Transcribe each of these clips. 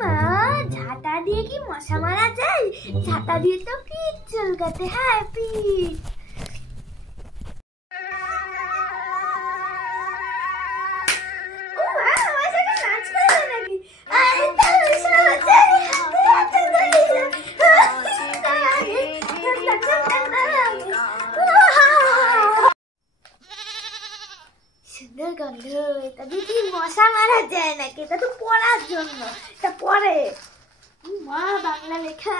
মা, ঝাঁটা দিয়ে কি মশা মারা যায়? ঝাঁটা দিয়ে তো পিঠ চুলকাতে হয়, পিঠ। সুন্দর গন্ধ। এটা দিয়ে কি মশা মারা যায় নাকি? এটা তো পড়ার জন্য, এটা পড়ে। মা, বাংলা লেখা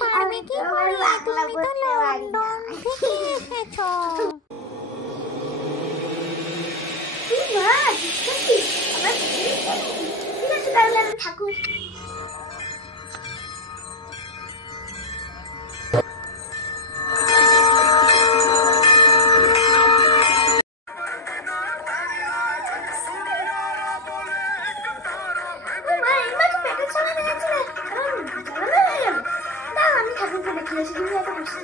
পারবে কি করে? তুমি তো লন্ডন থেকে এসেছো। মা, ঠিক আছে, তাহলে আমি ঠাকুর। আমি ঠাকুরকে দেখে আসি, তুমি এত বসে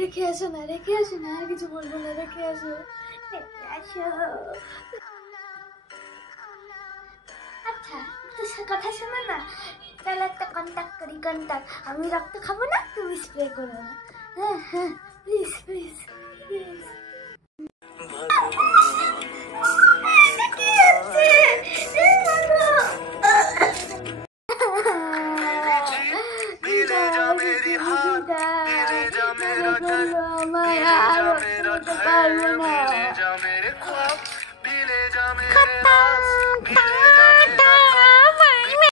রেখে আসো না, রেখে আসো না, আর কিছু বলবো না, রেখে আসো, রেখে আসো। আচ্ছা, একটা কথা শোনো না, তাহলে একটা কন্ট্যাক্ট করি। কন্ট্যাক্ট, আমি রক্ত খাবো না, তুমি স্প্রে করো না। হ্যাঁ হ্যাঁ, প্লিজ প্লিজ প্লিজ।